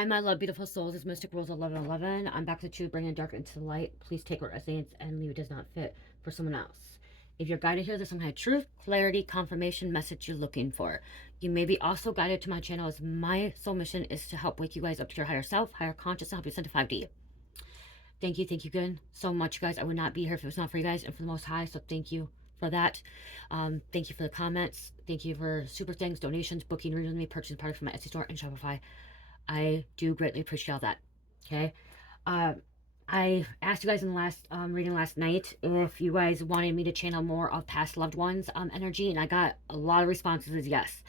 Hi, my love, beautiful souls. It's Mystic Rose 1111. I'm back to the truth, bringing dark into the light. Please take what resonates and leave it does not fit for someone else. If you're guided here, there's some kind of truth, clarity, confirmation message you're looking for. You may be also guided to my channel, as my soul mission is to help wake you guys up to your higher self, higher conscious, and help you ascend to 5D. Thank you again so much, guys. I would not be here if it was not for you guys and for the Most High, so thank you for that. Thank you for the comments. Thank you for super thanks, donations, booking, reading with me, purchasing product from my Etsy store and Shopify. I do greatly appreciate all that. Okay. I asked you guys in the last reading last night if you guys wanted me to channel more of past loved ones energy, and I got a lot of responses as yes.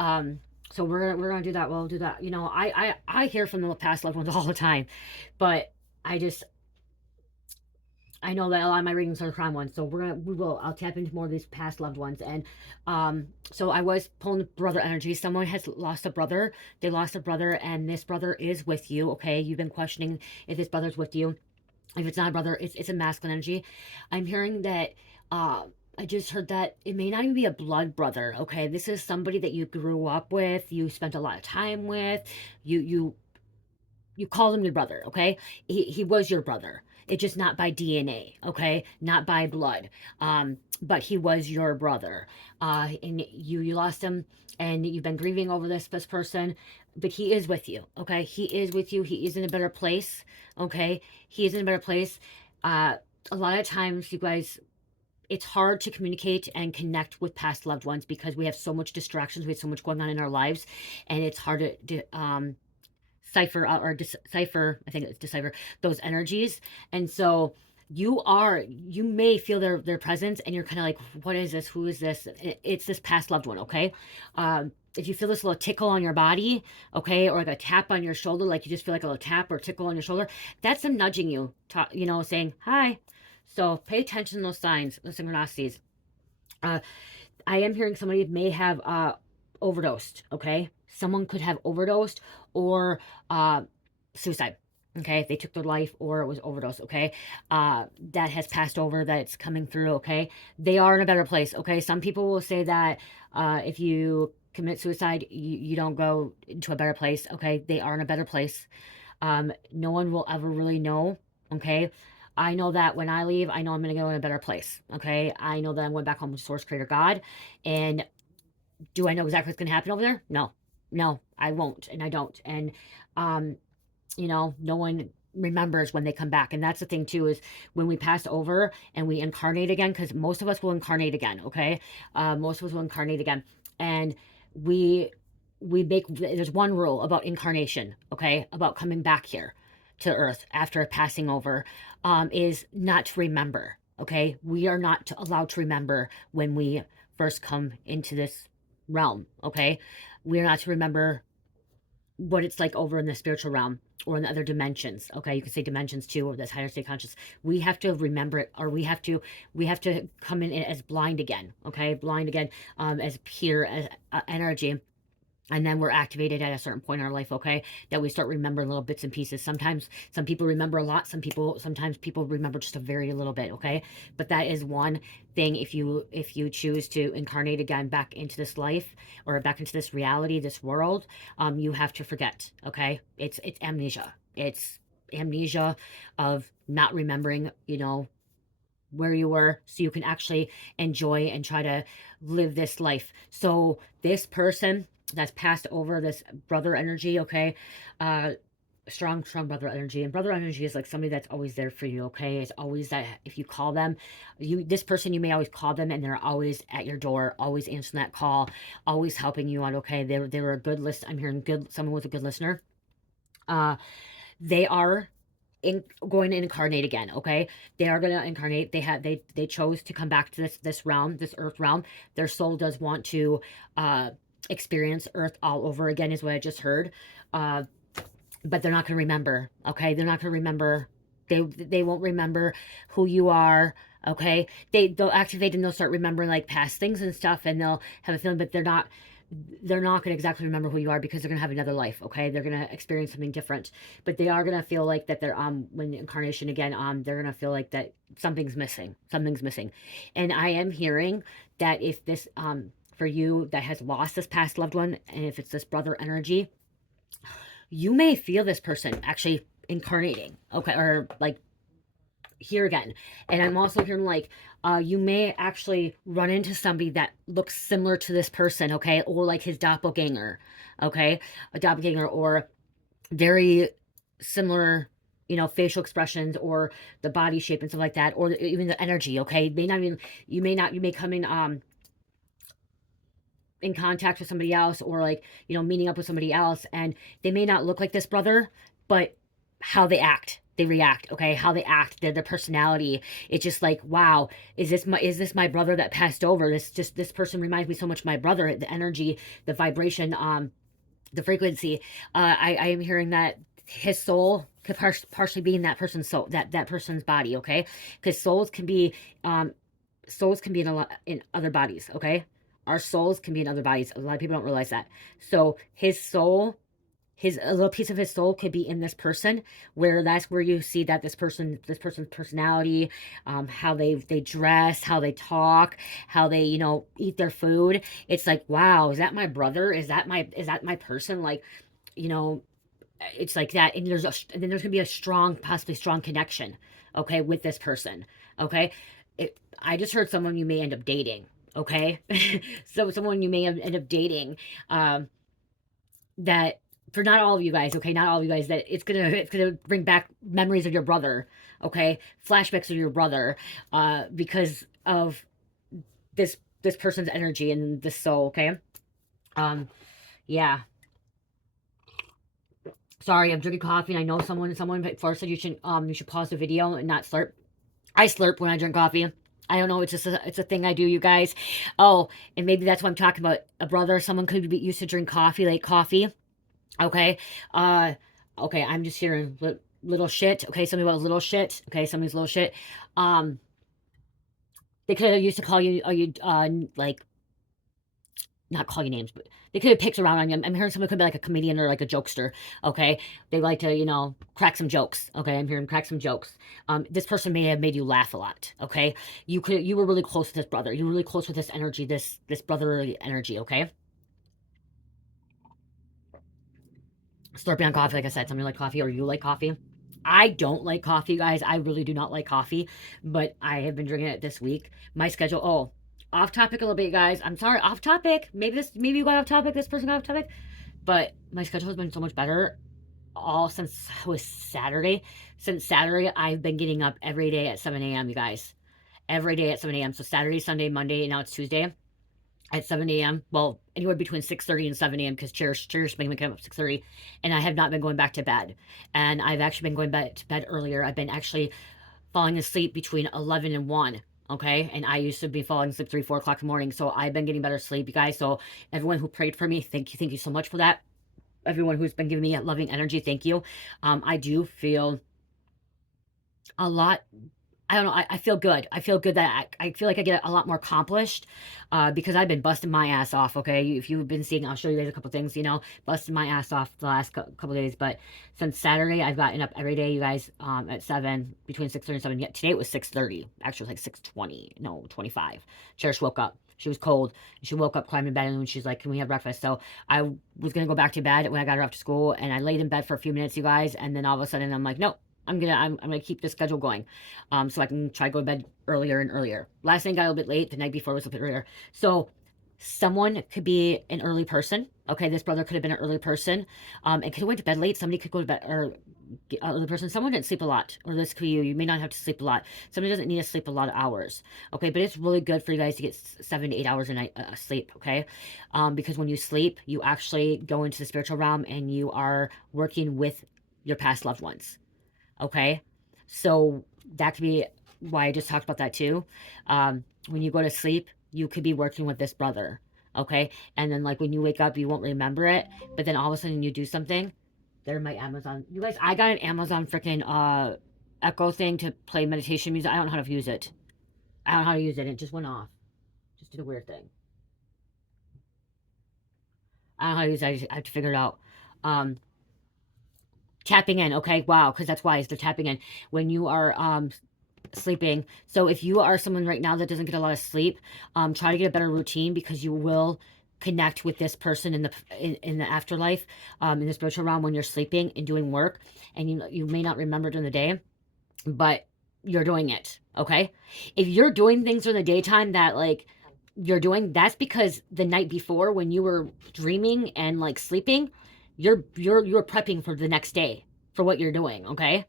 So we're gonna do that. We'll do that. You know, I hear from the past loved ones all the time, but I know that a lot of my readings are crime ones, so I'll tap into more of these past loved ones. And so I was pulling brother energy. Someone has lost a brother. They lost a brother, and this brother is with you. Okay, you've been questioning if this brother's with you. If it's not a brother, it's a masculine energy. I'm hearing that. I just heard that it may not even be a blood brother. Okay, this is somebody that you grew up with. You spent a lot of time with. You called him your brother, okay? He was your brother. It's just not by DNA, okay? Not by blood. But he was your brother. And you lost him, and you've been grieving over this person, but he is with you, okay? He is with you. He is in a better place, okay? He is in a better place. A lot of times, you guys, it's hard to communicate and connect with past loved ones because we have so much distractions. We have so much going on in our lives, and it's hard to cipher out or decipher, I think it's decipher those energies. And so you may feel their presence, and you're kind of like, what is this? Who is this? It's this past loved one, okay? If you feel this little tickle on your body, okay, or like a tap on your shoulder, like you just feel like a little tap or tickle on your shoulder, that's them nudging you, you know, saying hi. So pay attention to those signs, those synchronicities. I am hearing somebody may have overdosed, okay? Someone could have overdosed or suicide, okay? They took their life or it was overdose, okay? That has passed over, that's coming through, okay? They are in a better place, okay? Some people will say that if you commit suicide, you don't go into a better place, okay? They are in a better place. No one will ever really know, okay? I know that when I leave, I know I'm going to go in a better place, okay? I know that I'm going back home to Source Creator God. And do I know exactly what's going to happen over there? No. No, I won't, and I don't. And, you know, no one remembers when they come back. And that's the thing, too, is when we pass over and we incarnate again, because most of us will incarnate again, okay? Most of us will incarnate again. And there's one rule about incarnation, okay? About coming back here to earth after passing over, is not to remember, okay? We are not allowed to remember when we first come into this realm, okay? We are not to remember what it's like over in the spiritual realm or in the other dimensions, okay? You can say dimensions too, or this higher state conscious. We have to remember it, or we have to come in as blind again, okay? Blind again, as pure as energy. And then we're activated at a certain point in our life, okay? That we start remembering little bits and pieces. Sometimes some people remember a lot. Sometimes people remember just a very little bit, okay? But that is one thing. If you choose to incarnate again back into this life or back into this reality, this world, you have to forget, okay? It's amnesia. It's amnesia of not remembering, you know, where you were, so you can actually enjoy and try to live this life. So this person that's passed over, this brother energy, okay, strong brother energy. And brother energy is like somebody that's always there for you, okay? It's always that if you call them, this person, you may always call them and they're always at your door, always answering that call, always helping you out, okay? They were a good list. I'm hearing someone was a good listener. They are going to incarnate again, okay? They are going to incarnate. They chose to come back to this realm, this earth realm. Their soul does want to experience earth all over again, is what I just heard. But they're not going to remember, okay? They're not going to remember. They won't remember who you are, okay? They'll activate and they'll start remembering like past things and stuff, and they'll have a feeling, but they're not going to exactly remember who you are, because they're going to have another life, okay? They're going to experience something different, but they are going to feel like that they're, when incarnation again, they're going to feel like that something's missing. And I am hearing that if this, for you that has lost this past loved one, and if it's this brother energy, you may feel this person actually incarnating, okay, or like here again. And I'm also hearing like you may actually run into somebody that looks similar to this person, okay, or like his doppelganger, okay, a doppelganger, or very similar, you know, facial expressions or the body shape and stuff like that, or even the energy, okay. May not even, you may come in contact with somebody else, or like, you know, meeting up with somebody else, and they may not look like this brother, but how they act, they react, okay, how they act, their personality, it's just like, wow, is this my brother that passed over? This person reminds me so much of my brother. The energy, the vibration, the frequency. I am hearing that his soul could partially be in that person's soul, that person's body, okay, because souls can be in a lot in other bodies, okay. Our souls can be in other bodies. A lot of people don't realize that. So his soul, his a little piece of his soul could be in this person, where that's where you see that this person's personality, how they dress, how they talk, how they, you know, eat their food. It's like, wow, is that my brother? Is that my person? Like, you know, it's like that. And then there's gonna be a strong, possibly strong connection, okay, with this person, okay. I just heard someone you may end up dating, okay. So someone you may end up dating, that, for not all of you guys, okay, not all of you guys, that it's gonna bring back memories of your brother, okay, flashbacks of your brother, because of this person's energy and this soul, okay. Yeah. Sorry, I'm drinking coffee, and I know someone before said you should pause the video and not slurp. I slurp when I drink coffee. I don't know. It's a thing I do, you guys. Oh, and maybe that's what I'm talking about. A brother, someone could be used to drink coffee, like coffee. Okay. Uh, okay. I'm just hearing little shit. Okay. Something about little shit. Okay. Somebody's little shit. Um, they could have used to call you, like, not call you names, but they could have picked around on you. I'm hearing someone could be like a comedian or like a jokester. Okay. They like to, you know, crack some jokes. Okay. I'm hearing crack some jokes. This person may have made you laugh a lot. Okay. You were really close to this brother. You were really close with this energy, this brotherly energy. Okay. Slurping on coffee, like I said, somebody like coffee, or you like coffee. I don't like coffee, guys. I really do not like coffee, but I have been drinking it this week. My schedule, oh, off topic a little bit, guys. I'm sorry, off topic. Maybe you got off topic, this person got off topic, but my schedule has been so much better all since it was Saturday. Since Saturday, I've been getting up every day at 7 a.m., you guys. Every day at 7 a.m. So Saturday, Sunday, Monday, and now it's Tuesday at 7 a.m. Well, anywhere between 6:30 and 7 a.m. because Cherish been waking up at 6:30, and I have not been going back to bed. And I've actually been going back to bed earlier. I've been actually falling asleep between 11 and 1. Okay, and I used to be falling asleep 3, 4 o'clock in the morning. So I've been getting better sleep, you guys. So everyone who prayed for me, thank you so much for that. Everyone who's been giving me loving energy, thank you. I do feel a lot, I don't know. I feel good. I feel good that I feel like I get a lot more accomplished, because I've been busting my ass off. Okay, if you've been seeing, I'll show you guys a couple things. You know, busting my ass off the last couple days. But since Saturday, I've gotten up every day, you guys, at 7, between 6:30 and 7. Yet today it was 6:30. Actually, it was like 6:20. No, 25. Cherish woke up. She was cold. She woke up, climbed in bed, and she's like, "Can we have breakfast?" So I was gonna go back to bed when I got her off to school, and I laid in bed for a few minutes, you guys, and then all of a sudden I'm like, "No, I'm gonna keep this schedule going, so I can try to go to bed earlier and earlier." Last night got a little bit late. The night before was a bit earlier. So someone could be an early person. Okay, this brother could have been an early person. And could have went to bed late. Somebody could go to bed, or early person. Someone didn't sleep a lot, or this could be you. You may not have to sleep a lot. Somebody doesn't need to sleep a lot of hours. Okay, but it's really good for you guys to get 7 to 8 hours a night sleep. Okay, because when you sleep, you actually go into the spiritual realm and you are working with your past loved ones. Okay, so that could be why I just talked about that too. When you go to sleep, you could be working with this brother. Okay, and then like when you wake up, you won't remember it, but then all of a sudden you do something. They're my Amazon. You guys, I got an Amazon freaking Echo thing to play meditation music. I don't know how to use it. I don't know how to use it. It just went off. Just did a weird thing. I don't know how to use it. I have to figure it out. Um, Tapping in. Okay, wow, because that's wise. They're tapping in when you are sleeping. So if you are someone right now that doesn't get a lot of sleep, try to get a better routine, because you will connect with this person in the afterlife, in the spiritual realm, when you're sleeping and doing work, and you may not remember during the day, but you're doing it. Okay, if you're doing things in the daytime that like you're doing, that's because the night before, when you were dreaming and like sleeping, you're prepping for the next day for what you're doing. Okay.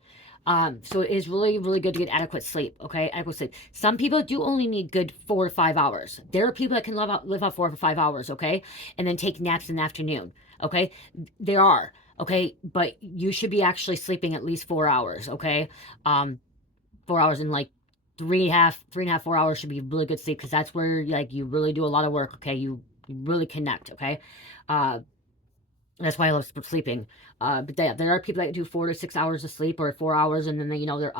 So it is really, really good to get adequate sleep. Okay, adequate sleep. Some people do only need good 4 to 5 hours. There are people that can live out 4 to 5 hours. Okay, and then take naps in the afternoon. Okay, there are. Okay, but you should be actually sleeping at least 4 hours. Okay, 4 hours, and like 3.5, 4 hours should be really good sleep, because that's where like you really do a lot of work. Okay, you really connect. Okay, uh, that's why I love sleeping. But there are people that do 4 to 6 hours of sleep, or 4 hours, and then they, they're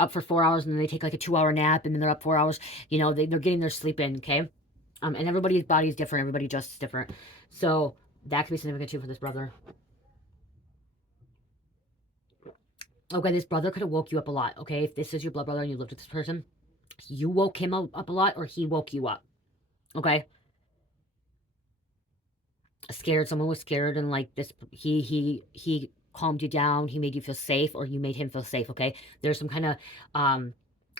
up for 4 hours, and then they take like a 2-hour nap, and then they're up 4 hours. They're getting their sleep in. Okay, and everybody's body is different. Everybody adjusts different. So that could be significant too for this brother. Okay, this brother could have woke you up a lot. Okay, if this is your blood brother and you lived with this person, you woke him up a lot, or he woke you up. Okay, scared. Someone was scared, and like this, he calmed you down. He made you feel safe, or you made him feel safe. Okay, there's some kind of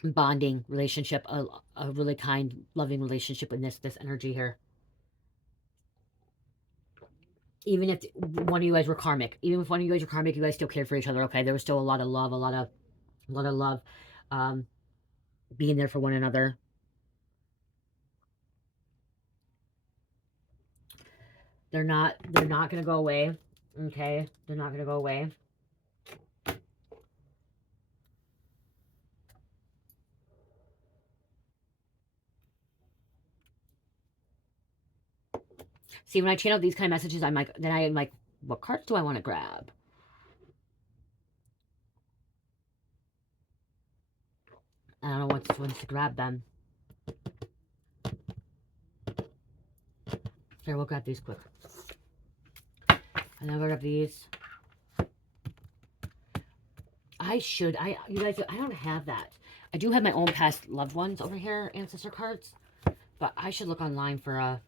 bonding relationship, a really kind, loving relationship in this energy here. Even if one of you guys were karmic, even if one of you guys were karmic, you guys still cared for each other. Okay, there was still a lot of love, a lot of love, being there for one another. They're not gonna go away. Okay, they're not gonna go away. See, when I channel these kind of messages, I'm like, what cards do I want to grab? I don't know which ones to grab them. Here, we'll grab these quick. And then we'll grab these. You guys, I don't have that. I do have my own past loved ones over here, ancestor cards, but I should look online for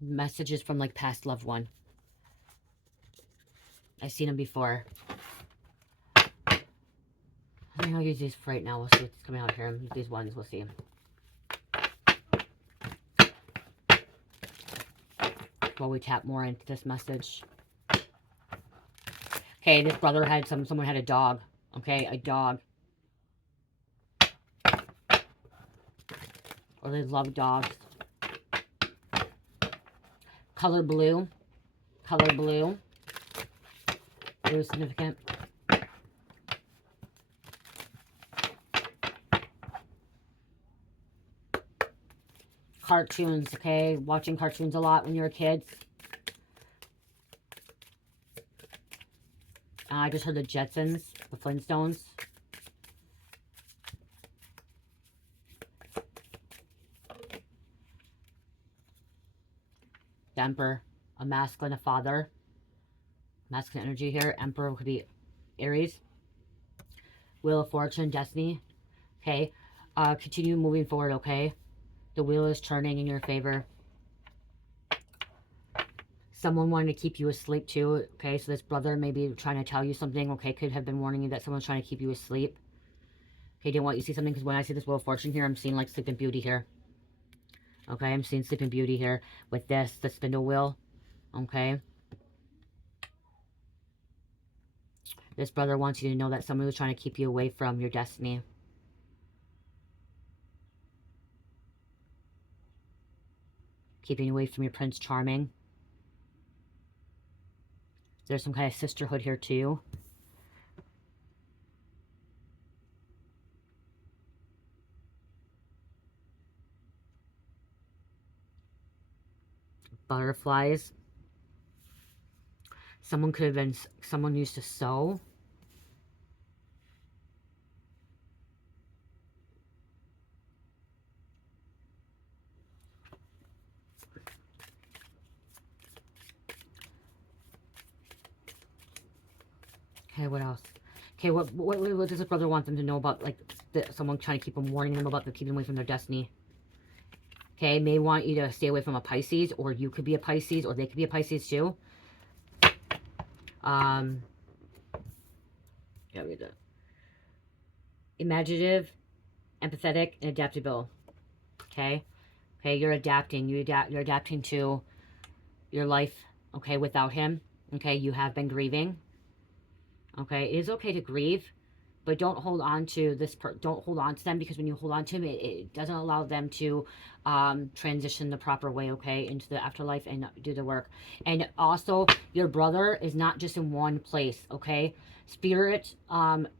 messages from like past loved one. I've seen them before. I think I'll use these for right now. We'll see what's coming out here. Use these ones. We'll see. While we tap more into this message. Okay, this brother had someone had a dog. Okay, a dog. Or they love dogs. Color blue. Color blue. Blue is significant. Cartoons, okay? Watching cartoons a lot when you were kids. I just heard the Jetsons, the Flintstones. The Emperor, a masculine, a father. Masculine energy here. Emperor could be Aries. Wheel of Fortune, Destiny. Okay. Continue moving forward, okay? The wheel is turning in your favor. Someone wanted to keep you asleep too, okay? So this brother may be trying to tell you something, okay? Could have been warning you that someone's trying to keep you asleep. Okay, didn't want you to see something, because when I see this Wheel of Fortune here, I'm seeing like Sleeping Beauty here. Okay, I'm seeing Sleeping Beauty here with the spindle wheel. Okay. This brother wants you to know that somebody was trying to keep you away from your destiny. Keeping you away from your Prince Charming. There's some kind of sisterhood here too. Butterflies. Someone could have been, someone used to sew. Okay, what else? Okay, what does the brother want them to know about, like, someone trying to keep them, warning them about keeping away from their destiny? Okay, may want you to stay away from a Pisces, or you could be a Pisces, or they could be a Pisces too. Yeah, read that. Imaginative, empathetic, and adaptable. Okay, okay, you're adapting. You're adapting to your life. Okay, without him. Okay, you have been grieving. Okay, it is okay to grieve, but don't hold on to this. Don't hold on to them, because when you hold on to them, it doesn't allow them to transition the proper way. Okay, into the afterlife and do the work. And also, your brother is not just in one place. Okay, spirit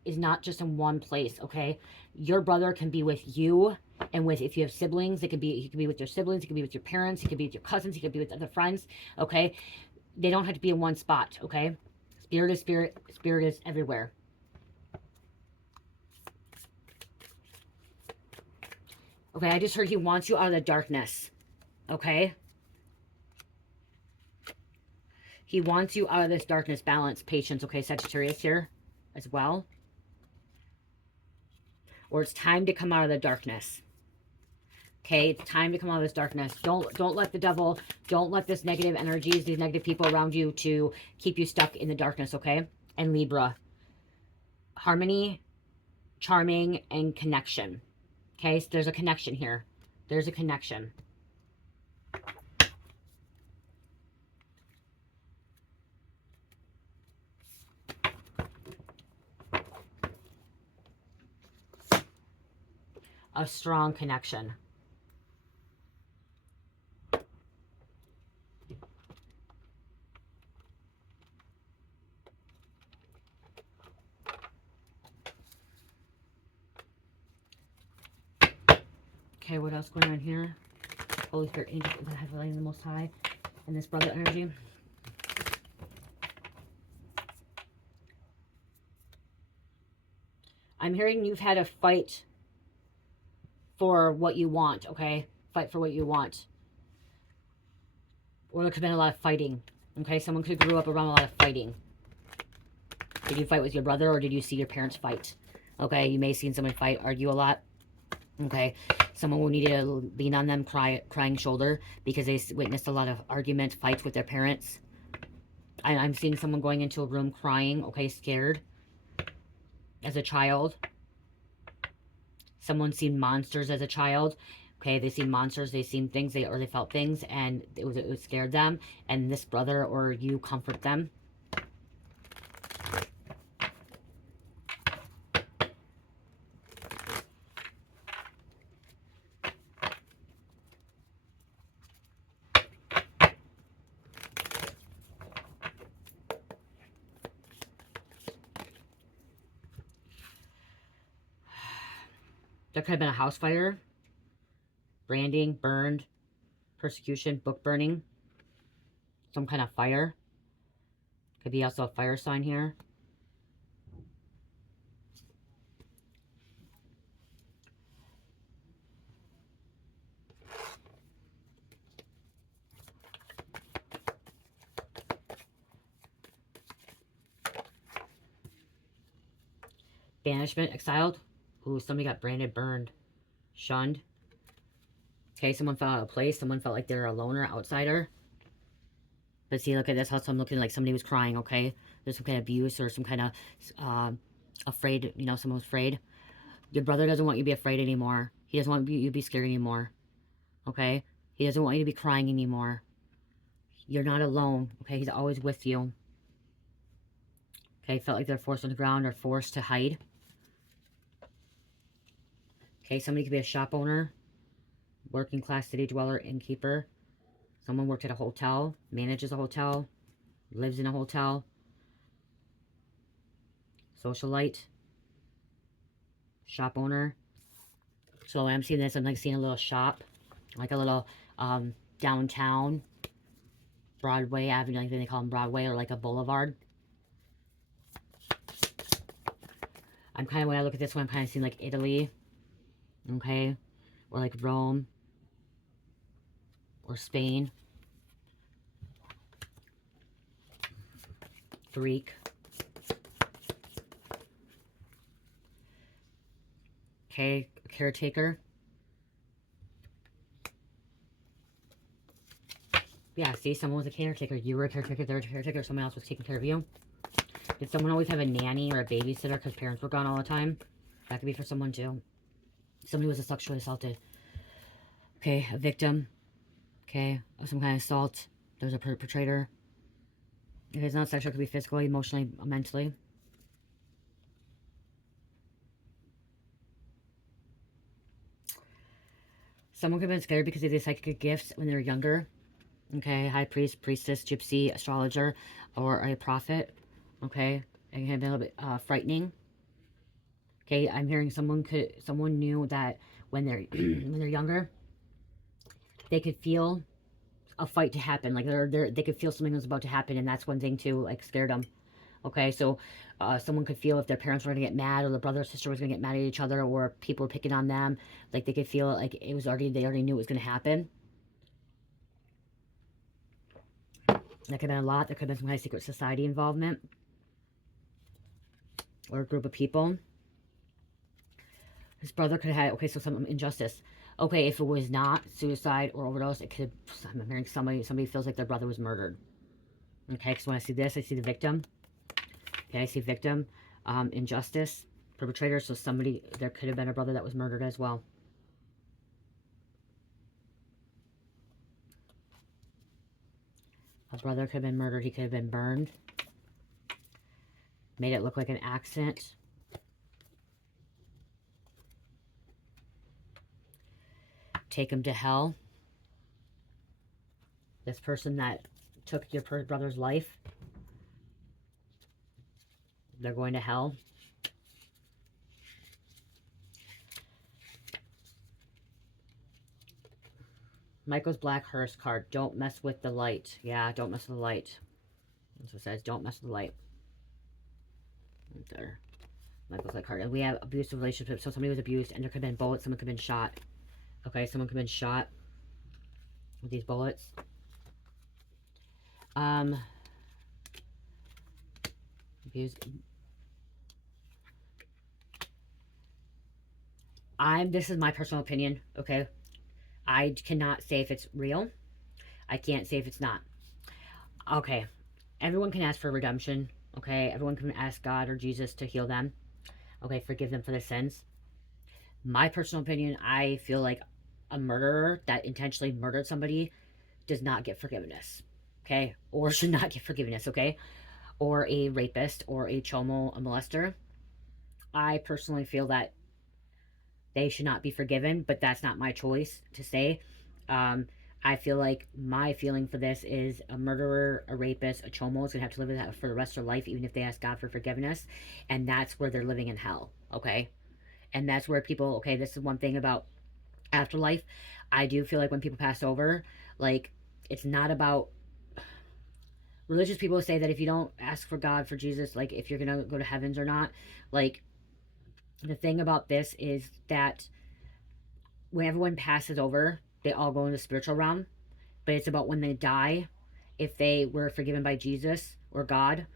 is not just in one place. Okay, your brother can be with you. And with, if you have siblings, he could be with your siblings, he could be with your parents, he could be with your cousins, he could be with other friends. Okay, they don't have to be in one spot. Okay, spirit is spirit. Spirit is everywhere. Okay, I just heard he wants you out of the darkness. Okay? He wants you out of this darkness. Balance, patience. Okay, Sagittarius here as well. Or it's time to come out of the darkness. Okay, it's time to come out of this darkness. Don't let the devil, don't let this negative energies, these negative people around you to keep you stuck in the darkness, okay? And Libra. Harmony, charming, and connection. Okay, so there's a connection here. There's a connection. A strong connection. Okay, what else going on here? Holy Spirit, angel, the heavenly and the Most High, and this brother energy. I'm hearing you've had a fight for what you want, okay? Fight for what you want. Or there could have been a lot of fighting, okay? Someone could have grew up around a lot of fighting. Did you fight with your brother, or did you see your parents fight? Okay, you may have seen someone fight, argue a lot. Okay, someone will need to lean on them, crying shoulder, because they witnessed a lot of arguments, fights with their parents. I'm seeing someone going into a room crying, okay, scared as a child. Someone's seen monsters as a child. Okay, they seen monsters, they seen things, or they felt things, and it scared them. And this brother or you comfort them. There could have been a house fire, branding, burned, persecution, book burning, some kind of fire. Could be also a fire sign here. Banishment, exiled. Ooh, somebody got branded, burned, shunned. Okay, someone fell out of place. Someone felt like they're a loner, outsider. But see, look at this house. I'm looking like somebody was crying, okay? There's some kind of abuse or some kind of afraid, you know, someone was afraid. Your brother doesn't want you to be afraid anymore. He doesn't want you to be scared anymore, okay? He doesn't want you to be crying anymore. You're not alone, okay? He's always with you. Okay, felt like they're forced on the ground or forced to hide. Okay, somebody could be a shop owner, working class city dweller, innkeeper. Someone worked at a hotel, manages a hotel, lives in a hotel. Socialite, shop owner. So I'm seeing this, I'm like seeing a little shop, like a little downtown, Broadway Avenue, like they call them Broadway, or like a boulevard. I'm kind of, when I look at this one, I'm kind of seeing like Italy, okay, or like Rome, or Spain, Greek. Okay, caretaker. Yeah, see, someone was a caretaker. You were a caretaker, they were a caretaker, someone else was taking care of you. Did someone always have a nanny or a babysitter because parents were gone all the time? That could be for someone too. Somebody was sexually assaulted. Okay, a victim. Okay, of some kind of assault. There's a perpetrator. If it's not sexual, it could be physically, emotionally, mentally. Someone could have been scared because of these psychic gifts when they were younger. Okay, high priest, priestess, gypsy, astrologer, or a prophet. Okay, it can have been a little bit frightening. Okay, I'm hearing someone knew that when they're when they're younger, they could feel a fight to happen. Like they could feel something was about to happen, and that's one thing too. Like scared them. Okay, so someone could feel if their parents were gonna get mad, or the brother or sister was gonna get mad at each other, or people were picking on them. Like they could feel like it was already they already knew it was gonna happen. That could have been a lot. There could have been some kind of secret society involvement, or a group of people. His brother could have had, okay, so some injustice. Okay, if it was not suicide or overdose, it could have, I'm hearing somebody feels like their brother was murdered. Okay, because when I see this, I see the victim. Okay, I see victim, injustice, perpetrator, so somebody, there could have been a brother that was murdered as well. A brother could have been murdered, he could have been burned. Made it look like an accident. Take him to hell. This person that took your brother's life, they're going to hell. Michael's Black Hearse card. Don't mess with the light. Yeah, don't mess with the light. That's what it says. Don't mess with the light. Right there. Michael's Black card. And we have abusive relationships. So somebody was abused, and there could have been bullets. Someone could have been shot. Okay, someone could have been shot with these bullets. Abused. This is my personal opinion, okay? I cannot say if it's real. I can't say if it's not. Okay, everyone can ask for redemption, okay? Everyone can ask God or Jesus to heal them, okay? Forgive them for their sins. My personal opinion, I feel like a murderer that intentionally murdered somebody does not get forgiveness, okay? Or should not get forgiveness, okay? Or a rapist or a chomo, a molester. I personally feel that they should not be forgiven, but that's not my choice to say. I feel like my feeling for this is a murderer, a rapist, a chomo is going to have to live with that for the rest of their life, even if they ask God for forgiveness. And that's where they're living in hell, okay? And that's where people, okay, this is one thing about afterlife. I do feel like when people pass over, like, it's not about, religious people say that if you don't ask for God, for Jesus, like, if you're going to go to heavens or not, like, the thing about this is that when everyone passes over, they all go in the spiritual realm, but it's about when they die, if they were forgiven by Jesus or God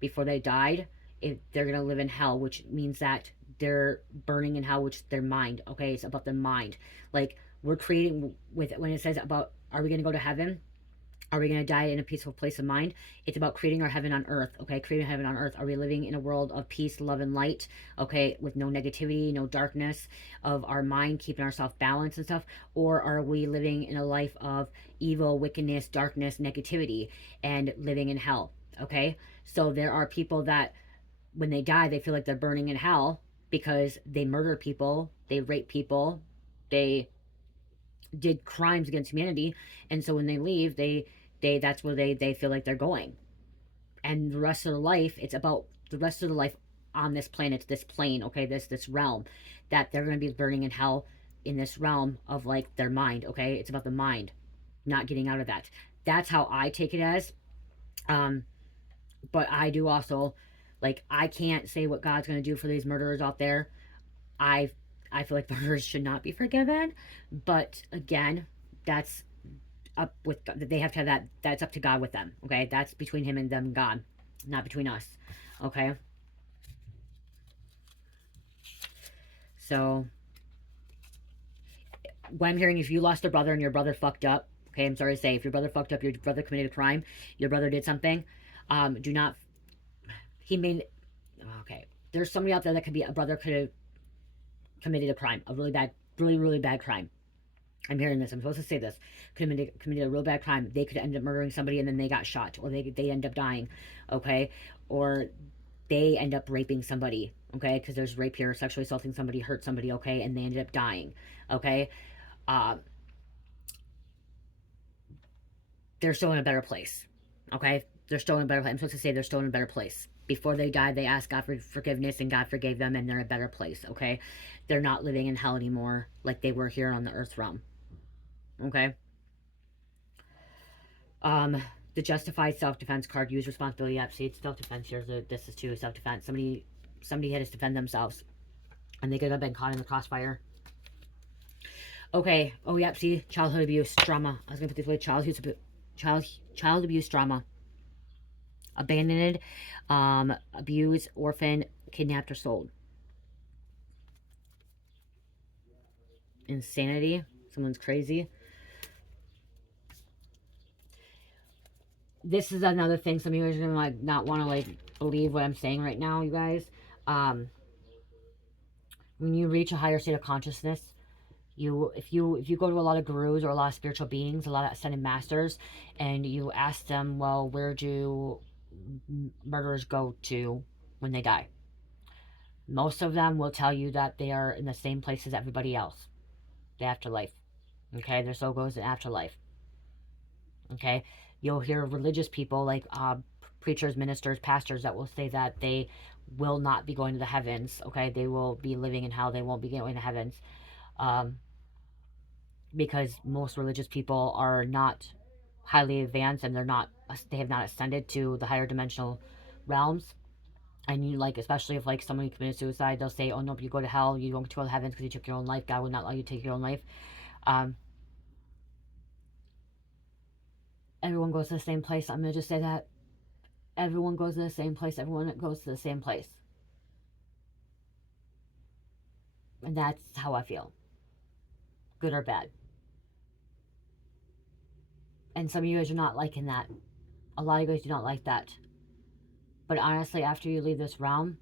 before they died, if they're going to live in hell, which means that they're burning in hell, which their mind, okay, it's about the mind. Like, we're creating, with when it says about, are we going to go to heaven? Are we going to die in a peaceful place of mind? It's about creating our heaven on earth, okay? Creating heaven on earth. Are we living in a world of peace, love, and light, okay? With no negativity, no darkness of our mind, keeping ourselves balanced and stuff? Or are we living in a life of evil, wickedness, darkness, negativity, and living in hell, okay? So there are people that, when they die, they feel like they're burning in hell because they murder people, they rape people, they did crimes against humanity, and so when they leave, they that's where they feel like they're going, and the rest of their life, it's about the rest of the life on this planet, this plane, okay, this realm, that they're going to be burning in hell in this realm of like their mind, okay? It's about the mind not getting out of that. That's how I take it as. But I do also, like, I can't say what God's going to do for these murderers out there. I I feel like murderers should not be forgiven, but again, that's up with, they have to have that, that's up to God with them, okay? That's between him and them, God, not between us, okay? So what I'm hearing, if you lost a brother and your brother fucked up, Okay, I'm sorry to say, if your brother fucked up, your brother committed a crime, your brother did something, do not, he made, okay, there's somebody out there that could be, a brother could have committed a crime, a really bad, really, really bad crime. I'm hearing this. I'm supposed to say this. Committed a real bad crime. They could end up murdering somebody and then they got shot, or they end up dying, okay? Or they end up raping somebody, okay? Because there's rape here, sexually assaulting somebody, hurt somebody, okay? And they ended up dying, okay? Uh, they're still in a better place, okay? They're still in a better place. I'm supposed to say they're still in a better place. Before they died, they asked God for forgiveness and God forgave them and they're in a better place, okay? They're not living in hell anymore like they were here on the earth realm, okay? The justified self-defense card, use responsibility. Yep, see, it's self-defense here. This is too self-defense. Somebody had to defend themselves, and they could have been caught in the crossfire. Okay. Oh, yep. See, childhood abuse, trauma. I was gonna put this way: child abuse, trauma, abandoned, abused, orphan, kidnapped, or sold. Insanity. Someone's crazy. This is another thing. Some of you guys are gonna like not want to like believe what I'm saying right now, you guys. When you reach a higher state of consciousness, if you go to a lot of gurus or a lot of spiritual beings, a lot of ascended masters, and you ask them, well, where do murderers go to when they die? Most of them will tell you that they are in the same place as everybody else, the afterlife. Okay, their soul goes to afterlife. Okay, you'll hear religious people like preachers, ministers, pastors that will say that they will not be going to the heavens. Okay, they will be living in hell. They won't be going to heavens. Because most religious people are not highly advanced and they have not ascended to the higher dimensional realms. And you like, especially if like somebody committed suicide, they'll say, oh no, you go to hell, you don't go to heaven because you took your own life. God will not allow you to take your own life. Everyone goes to the same place. I'm gonna just say that everyone goes to the same place. Everyone goes to the same place. And that's how I feel, good or bad. And some of you guys are not liking that. A lot of you guys do not like that. But honestly, after you leave this realm,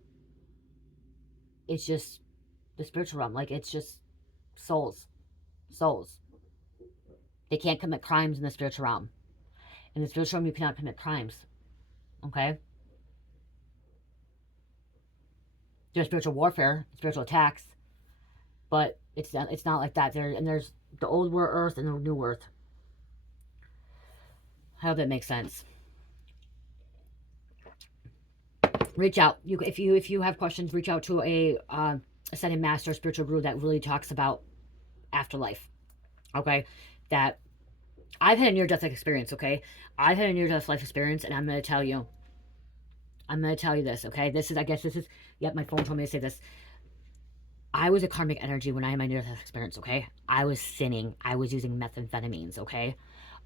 it's just the spiritual realm. Like, it's just souls. Souls. They can't commit crimes in the spiritual realm. In the spiritual realm, you cannot commit crimes. Okay? There's spiritual warfare, spiritual attacks, but it's not like that. There's the old earth and the new earth. I hope that makes sense. Reach out. If you have questions, reach out to a ascended master, spiritual guru that really talks about afterlife. Okay, that I've had a near-death experience. Okay, I've had a near-death life experience, and I'm gonna tell you this. Okay, Yep, my phone told me to say this. I was a karmic energy when I had my near-death experience. Okay, I was sinning. I was using methamphetamines. Okay,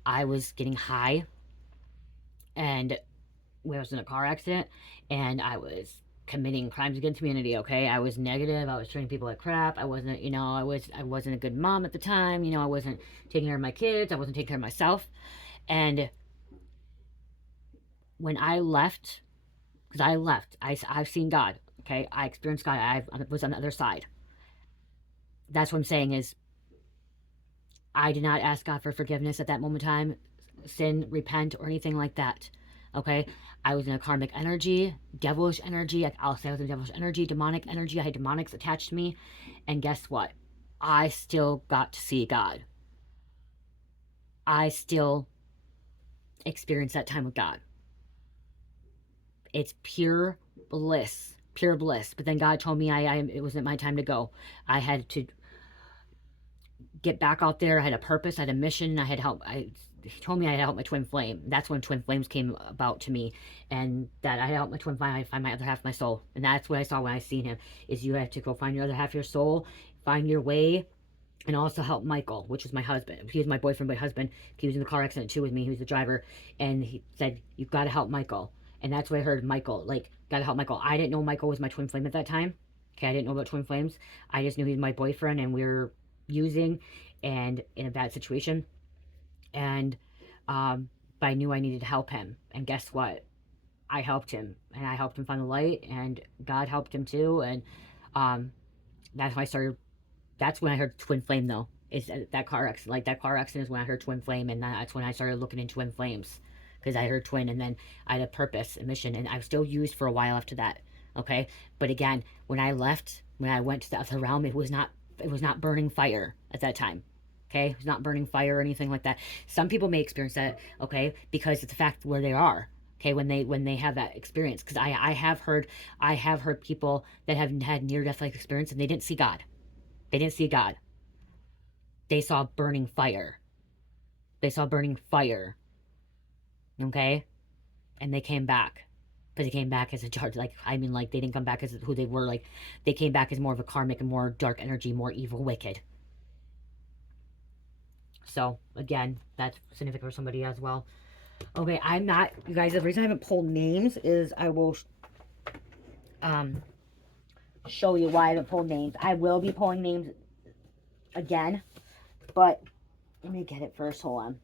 I was getting high, and I was in a car accident, and I was committing crimes against humanity. Okay, I was negative. I was treating people like crap. I wasn't, I wasn't a good mom at the time. I wasn't taking care of my kids. I wasn't taking care of myself. And when I left, because I left, I've seen God. Okay, I experienced God. I was on the other side. That's what I'm saying is, I did not ask God for forgiveness at that moment in time, sin, repent, or anything like that. Okay, I was in a karmic energy, devilish energy. I'll say I was in devilish energy, demonic energy. I had demonics attached to me. And guess what? I still got to see God. I still experienced that time with God. It's pure bliss. Pure bliss. But then God told me it wasn't my time to go. I had to get back out there. I had a purpose. I had a mission. He told me I had to help my twin flame. That's when twin flames came about to me, and that I had to help my twin flame. I find my other half of my soul, and that's what I saw when I seen him. Is you have to go find your other half of your soul, find your way, and also help Michael, which was my husband. He was my boyfriend, my husband. He was in the car accident too with me. He was the driver, and he said, "You've got to help Michael." And that's what I heard. Michael, like, gotta help Michael. I didn't know Michael was my twin flame at that time. Okay, I didn't know about twin flames. I just knew he was my boyfriend, and we were using, and in a bad situation. And but I knew I needed to help him. And guess what? I helped him, and I helped him find the light, and God helped him too. And um, that's when I started. That's when I heard twin flame, though. Is that car accident? Like that car accident is when I heard twin flame, and that's when I started looking into twin flames, because I heard twin, and then I had a purpose, a mission, and I was still used for a while after that. Okay, but again, when I left, when I went to the other realm, it was not burning fire at that time. Okay, it was not burning fire or anything like that. Some people may experience that, okay, because it's the fact where they are. Okay, when they have that experience, because I have heard people that have had near death like experience and they didn't see God. They didn't see God. They saw burning fire. They saw burning fire. Okay, and they came back. But they came back as a charge. Like, I mean, like, they didn't come back as who they were. Like, they came back as more of a karmic and more dark energy, more evil, wicked. So again, that's significant for somebody as well. Okay, I'm not, you guys, the reason I haven't pulled names is I will show you why I haven't pulled names. I will be pulling names again, but let me get it first. Hold on.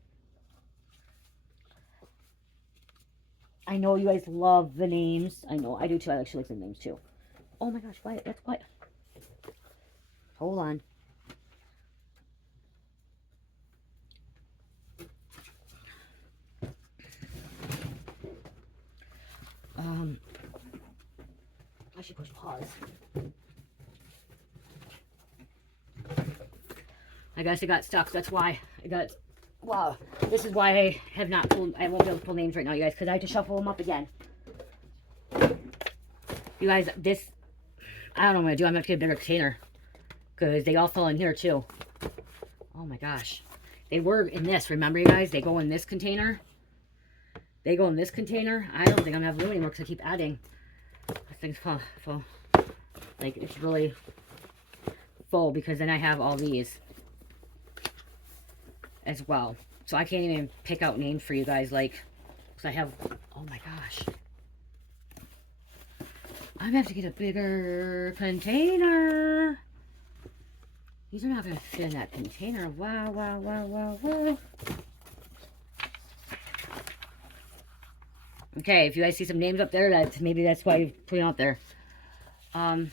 I know you guys love the names. I know, I do too. I actually like the names too. Oh my gosh, why? That's why. Hold on. I should push pause. I guess I got stuck. That's why I got. Wow. This is why I have not pulled. I won't be able to pull names right now, you guys, because I have to shuffle them up again. You guys, this. I don't know what I'm going to do. I'm going to have to get a bigger container. Because they all fell in here, too. Oh my gosh. They were in this. Remember, you guys? They go in this container. They go in this container. I don't think I'm going to have room anymore because I keep adding. This thing's full. Like, it's really full because then I have all these as well. So I can't even pick out names for you guys, like, because I have, oh my gosh. I'm going to have to get a bigger container. These are not going to fit in that container. Wow, wow, wow, wow, wow. Okay, if you guys see some names up there, maybe that's why you put it out there. I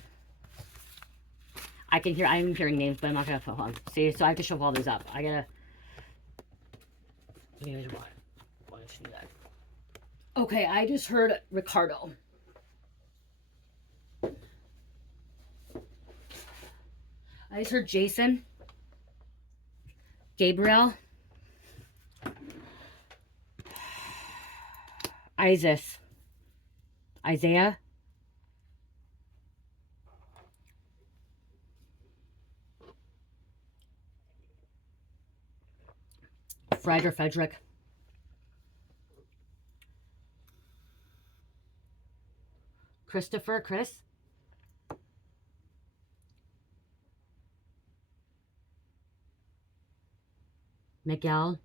can hear, I'm hearing names, but I'm not going to, hold on. See, so I have to shuffle all these up. I got to, why don't you do that? Okay, I just heard Ricardo. I just heard Jason, Gabriel, Isaiah, Frederick, Christopher, Chris, Miguel,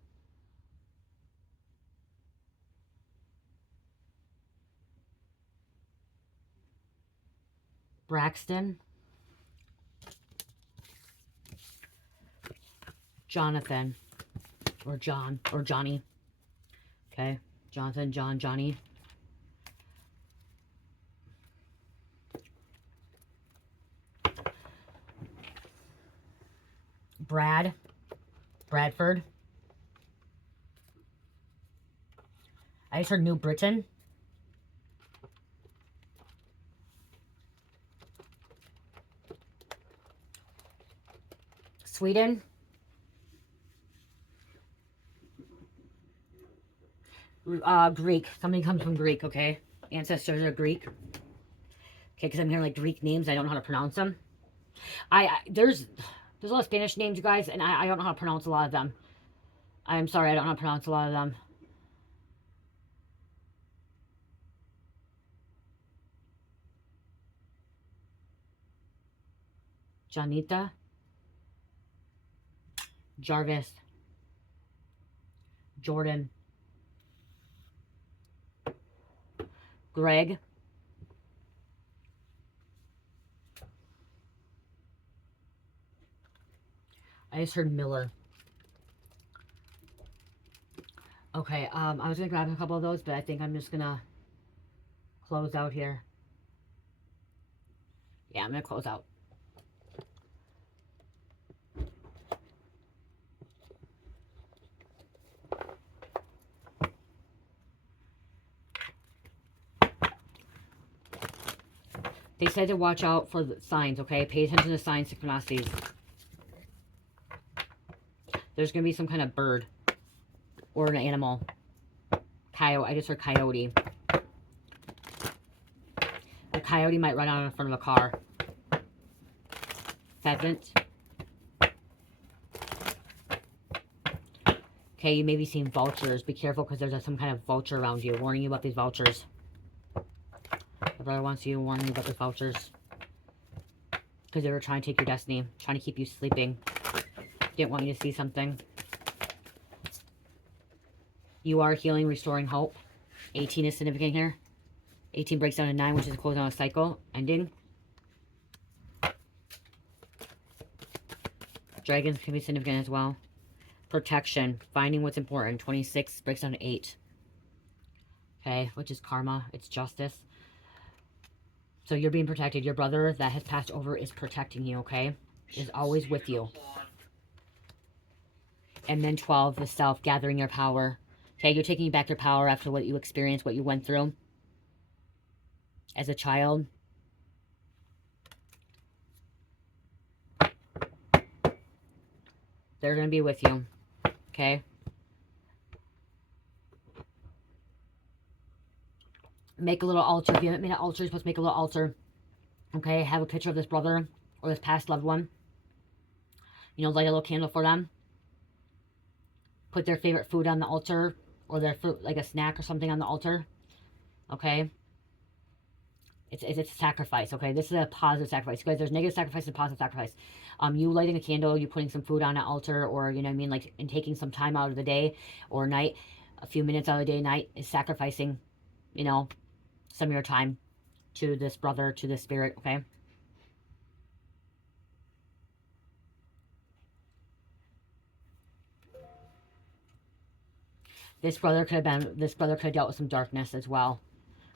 Braxton, Jonathan, or John, or Johnny. Okay, Jonathan, John, Johnny. Bradford. I just heard New Britain. Sweden. Greek. Somebody comes from Greek, okay? Ancestors are Greek. Okay, because I'm hearing like Greek names. I don't know how to pronounce them. There's a lot of Spanish names, you guys, and I don't know how to pronounce a lot of them. I'm sorry, I don't know how to pronounce a lot of them. Janita. Jarvis. Jordan. Greg. I just heard Miller. Okay, I was going to grab a couple of those, but I think I'm just going to close out here. Yeah, I'm going to close out. They said to watch out for the signs, okay? Pay attention to signs, synchronicities. There's going to be some kind of bird or an animal. Coyote. I just heard coyote. A coyote might run out in front of a car. Pheasant. Okay, you may be seeing vultures. Be careful because there's some kind of vulture around you. Warning you about these vultures. The brother wants you to warn you about the vultures. Because they were trying to take your destiny. Trying to keep you sleeping. Didn't want you to see something. You are healing, restoring hope. 18 is significant here. 18 breaks down to 9, which is closing out a cycle. Ending. Dragons can be significant as well. Protection. Finding what's important. 26 breaks down to 8. Okay, which is karma. It's justice. So you're being protected. Your brother that has passed over is protecting you, okay? Is always with you. And then 12, the self, gathering your power. Okay, you're taking back your power after what you experienced, what you went through as a child. They're going to be with you, okay? Make a little altar. If you haven't made an altar, you're supposed to make a little altar. Okay, have a picture of this brother or this past loved one. You know, light a little candle for them. Put their favorite food on the altar or their food, like a snack or something on the altar. Okay? It's a sacrifice, okay? This is a positive sacrifice. Guys, there's negative sacrifice and positive sacrifice. You lighting a candle, you putting some food on an altar, or, you know what I mean, like, and taking some time out of the day or night, a few minutes out of the day, night, is sacrificing, you know, some of your time to this brother, to this spirit, okay? This brother could have dealt with some darkness as well,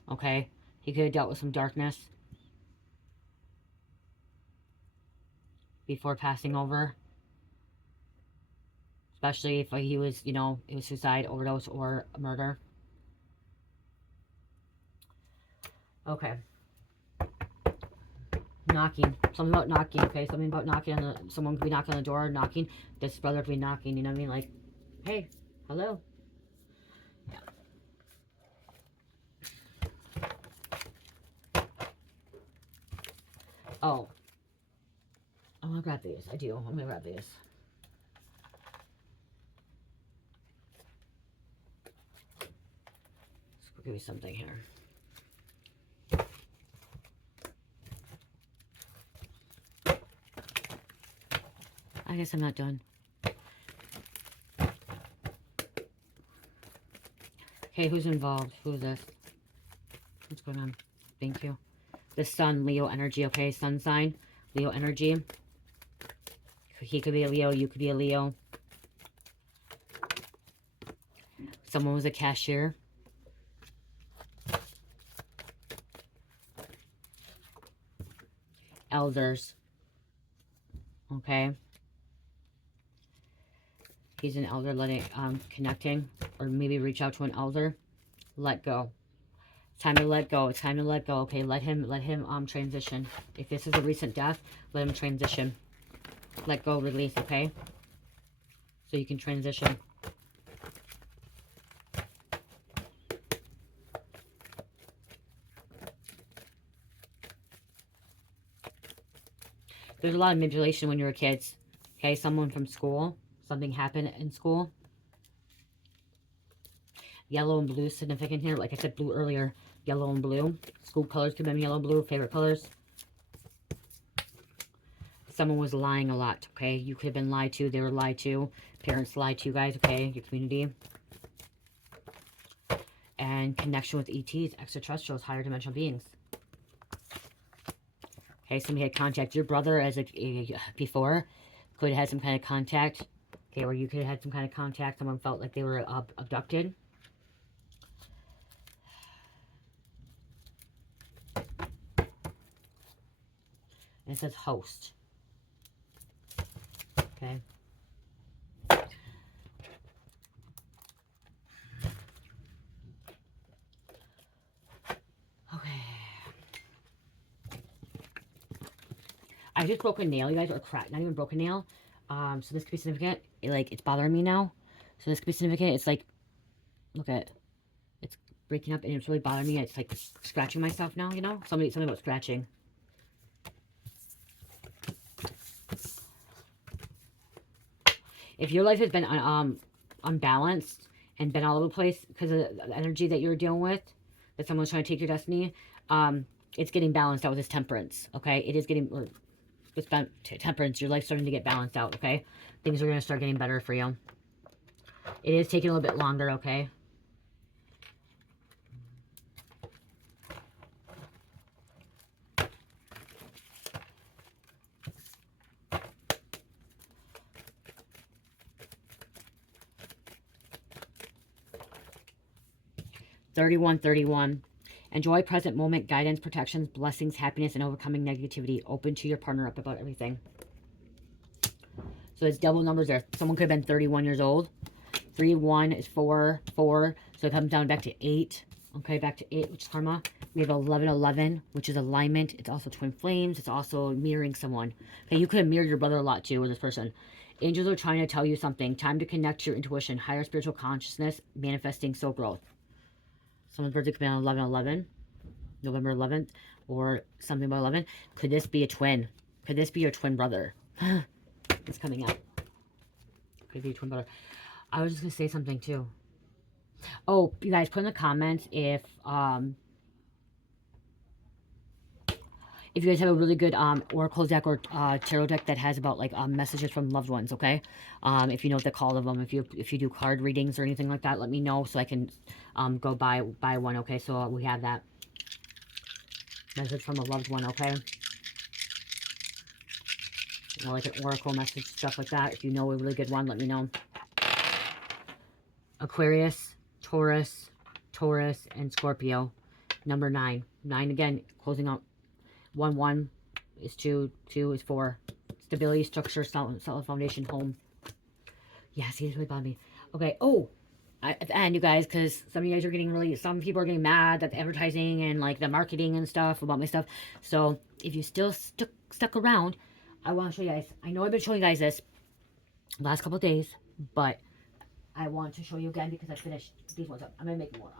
okay? He could have dealt with some darkness before passing over. Especially if he was, you know, it was suicide, overdose, or murder. Okay. Knocking. Something about knocking, okay? Something about knocking on the... Someone could be knocking on the door, knocking. This brother could be knocking, you know what I mean? Like, hey, hello. Yeah. Oh. I'm gonna grab these. I do. I'm gonna grab these. Let's give you something here. I guess I'm not done. Okay, who's involved? Who's this? What's going on? Thank you. The sun, Leo energy, okay? Sun sign, Leo energy. He could be a Leo, you could be a Leo. Someone was a cashier. Elders. Okay. He's an elder, letting connecting, or maybe reach out to an elder. Let go. It's time to let go. It's time to let go. Okay, let him transition. If this is a recent death, let him transition. Let go, release, okay? So you can transition. There's a lot of manipulation when you were kids. Okay, someone from school. Something happened in school. Yellow and blue significant here. Like I said, blue earlier. Yellow and blue. School colors could be yellow and blue. Favorite colors. Someone was lying a lot, okay? You could have been lied to. They were lied to. Parents lied to you guys, okay? Your community. And connection with ETs, extraterrestrials, higher dimensional beings. Okay, somebody had contact. Your brother, as before, could have had some kind of contact Okay, or you could have had some kind of contact. Someone felt like they were abducted. And it says host. Okay. Okay. I just broke a nail, you guys, or crack, not even broke a nail. So this could be significant. It's bothering me now. So this could be significant. It's like, look at it. It's breaking up and it's really bothering me. It's like scratching myself now, you know? Something about scratching. If your life has been unbalanced and been all over the place because of the energy that you're dealing with, that someone's trying to take your destiny, it's getting balanced out with this temperance, okay? It is getting, with temperance, your life's starting to get balanced out, okay? Things are going to start getting better for you. It is taking a little bit longer, okay? $31.31. Enjoy present moment, guidance, protections, blessings, happiness, and overcoming negativity. Open to your partner up about everything. So it's double numbers there. Someone could have been 31 years old. 3, 1 is 4, 4. So it comes down back to 8. Okay, back to 8, which is karma. We have 11, 11, which is alignment. It's also twin flames. It's also mirroring someone. Okay, you could have mirrored your brother a lot too with this person. Angels are trying to tell you something. Time to connect to your intuition. Higher spiritual consciousness. Manifesting soul growth. Someone's birthday could be on 11/11, November 11th, or something about 11. Could this be a twin? Could this be your twin brother? It's coming out. Could be a twin brother. I was just going to say something too. Oh, you guys, put in the comments if you guys have a really good oracle deck or tarot deck that has about like messages from loved ones, okay? If you know what the call of them, if you do card readings or anything like that, let me know so I can go buy one, okay? So we have that message from a loved one, okay? You know, like an oracle message, stuff like that. If you know a really good one, let me know. Aquarius, Taurus, and Scorpio. Number 9. 9 again, closing out. 1, 1 is 2, 2 is 4. Stability, structure, solid foundation, home. Yeah, see, it's really bothering me. Okay, at the end, you guys, because some of you guys are getting some people are getting mad at the advertising and like the marketing and stuff about my stuff. So if you still stuck around, I want to show you guys. I know I've been showing you guys this last couple of days, but I want to show you again because I finished these ones up. I'm gonna make more.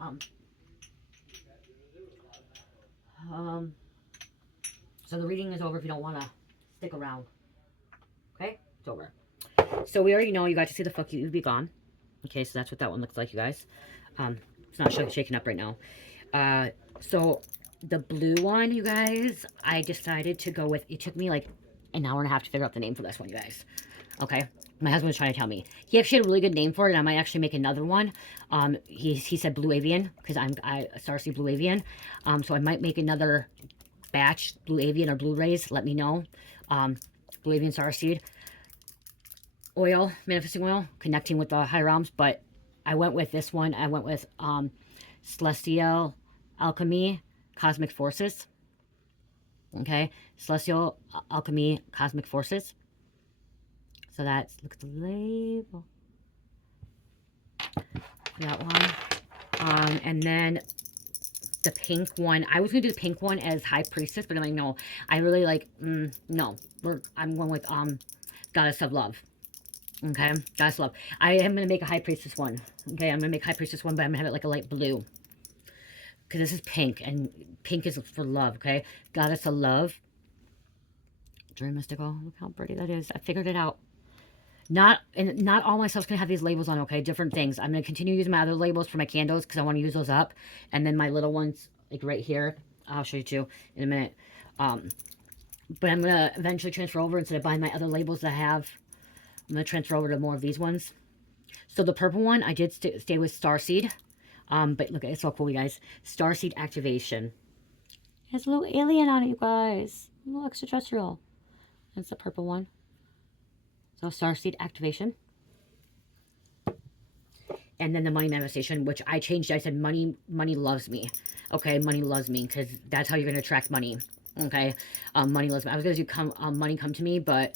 So the reading is over if you don't want to stick around. Okay? It's over. So we already know you got to see the fuck you be gone. Okay, so that's what that one looks like, you guys. It's not shaking up right now. So the blue one, you guys, I decided to go with, it took me like an hour and a half to figure out the name for this one, you guys. Okay? My husband was trying to tell me. He actually had a really good name for it, and I might actually make another one. He said Blue Avian, because I'm Starseed Blue Avian. So I might make another batch, Blue Avian or Blue Rays, let me know. Blue Avian Starseed oil, manifesting oil, connecting with the higher realms, but I went with this one. I went with Celestial Alchemy, Cosmic Forces. Okay, Celestial Alchemy, Cosmic Forces. So that's, look at the label. That one. And then the pink one. I was going to do the pink one as High Priestess, but I'm like, no. I really like, no. I'm going with Goddess of Love. Okay, Goddess of Love. I am going to make a High Priestess one. Okay, I'm going to make High Priestess one, but I'm going to have it like a light blue. Because this is pink, and pink is for love, okay? Goddess of Love. DreamMystical. Look how pretty that is. I figured it out. Not all my stuff's going to have these labels on, okay? Different things. I'm going to continue using my other labels for my candles because I want to use those up. And then my little ones, like right here, I'll show you too in a minute. But I'm going to eventually transfer over instead of buying my other labels that I have. I'm going to transfer over to more of these ones. So the purple one, I did stay with Starseed. But look, it's so cool, you guys. Starseed Activation. It has a little alien on it, you guys. A little extraterrestrial. That's the purple one. So Starseed Activation. and then the money manifestation, which I changed. I said money loves me. Okay, money loves me, because that's how you're going to attract money. Okay, money loves me. I was going to do money come to me, but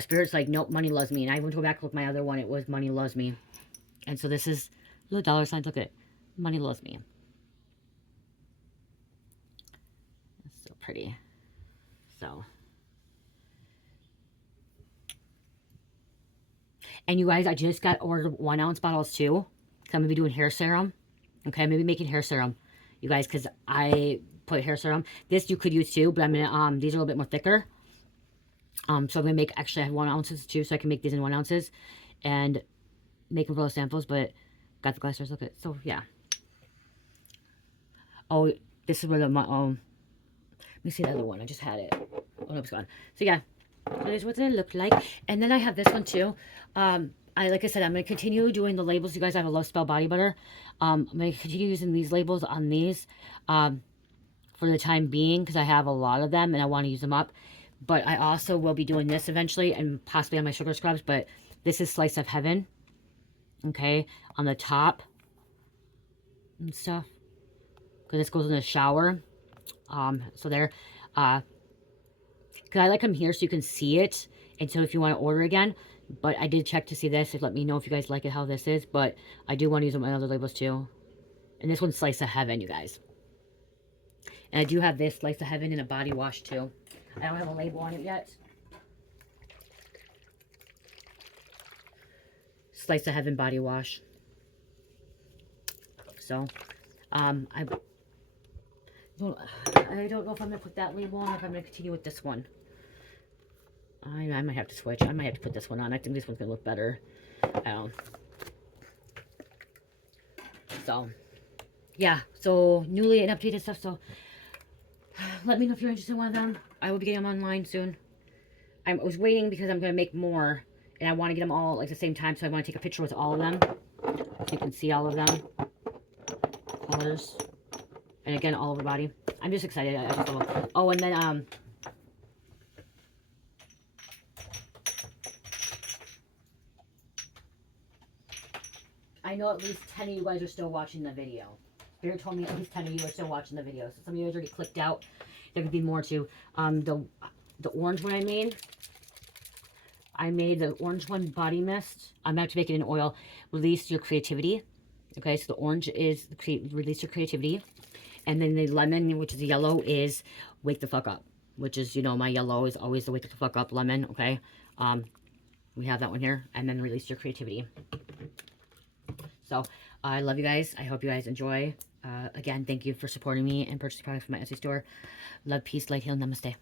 Spirit's like, nope, money loves me. And I went to go back with my other one. It was money loves me. And so this is little dollar signs. Look at it. Money loves me. It's so pretty. So. And you guys, I just got ordered 1 ounce bottles too. Because I'm going to be doing hair serum. Okay, I'm going to be making hair serum. You guys, because I put hair serum. This you could use too, but I'm going to, these are a little bit more thicker. So I'm going to make, actually I have 1 ounces too, so I can make these in 1 ounces. And make them for those samples, but got the glasses. Look at it. So, yeah. Oh, this is where the, let me see the other one. I just had it. Oh, no, it's gone. So, yeah. Here's what they look like. And then I have this one too. Like I said, I'm going to continue doing the labels. You guys, I have a Love Spell body butter. I'm going to continue using these labels on these for the time being, because I have a lot of them and I want to use them up. But I also will be doing this eventually, and possibly on my sugar scrubs. But this is Slice of Heaven. Okay, on the top and stuff, because this goes in the shower. So there, because I like them here so you can see it, and so if you want to order again. But I did check to see this. Let me know if you guys like it, how this is. But I do want to use them on other labels too. And this one's Slice of Heaven, you guys. And I do have this Slice of Heaven in a body wash too. I don't have a label on it yet. Slice of Heaven body wash. So, I don't know if I'm going to put that label on or if I'm going to continue with this one. I might have to switch. I might have to put this one on. I think this one's going to look better. So, yeah. So, newly and updated stuff. So, let me know if you're interested in one of them. I will be getting them online soon. I was waiting because I'm going to make more. And I want to get them all like the same time. So, I want to take a picture with all of them. So you can see all of them. Colors. And again, all over the body. I'm just excited. I just love them. Oh, and then, I know at least 10 of you guys are still watching the video. Spirit told me at least 10 of you are still watching the video. So some of you guys already clicked out. There could be more too. The orange one I made the orange one body mist. I'm about to make it in oil. Release your creativity. Okay, so the orange is release your creativity. And then the lemon, which is yellow, is wake the fuck up. Which is, you know, my yellow is always the wake the fuck up lemon. Okay, we have that one here. And then release your creativity. So, I love you guys. I hope you guys enjoy. Again, thank you for supporting me and purchasing products from my Etsy store. Love, peace, light, heal, namaste.